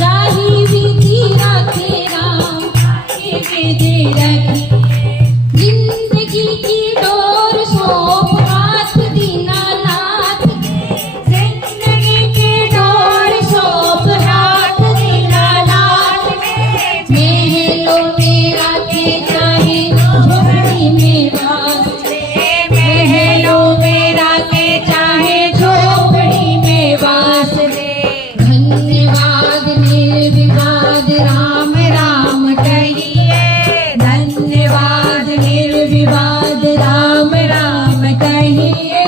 जाहि विधि राखे राम जाहि विधि रखी जिंदगी की डोर सौंप हाथ दीनानाथ जिंदगी की डोर सौंप हाथ दीनानाथ महलों में राखे चाहे झोपड़ी में वास महलों में राखे चाहे झोपड़ी में वास धन्यवाद निर्विवाद राम राम कहिए धन्यवाद निर्विवाद राम राम कहिए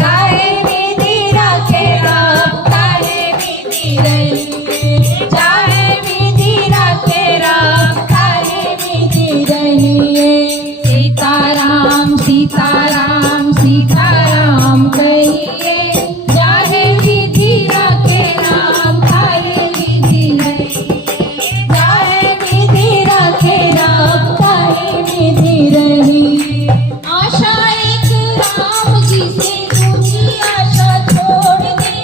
चाहे विधि राखे राम चाहे विधि रहिए चाहे विधि राखे राम चाहे विधि रहिए सीताराम सीताराम सीताराम कहिए चाहे विधि राखे राम चाहे विधि रहिए चाहे विधि राखे राम चाहे विधि रहिए आशा एक राम जी से दूसरी आशा छोड़ दे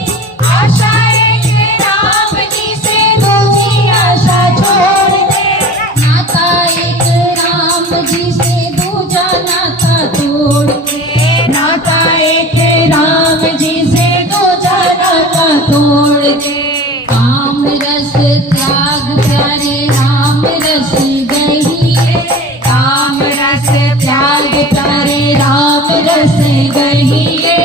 आशा एक राम जी से दूसरी आशा छोड़ दे नाता एक राम जी से दूजा नाता तोड़ दे नाता एक राम जी से दूजा नाता तोड़ दे काम रस त्याग प्यारे राम रस गहिए काम रस त्याग प्यारे राम रस गहिए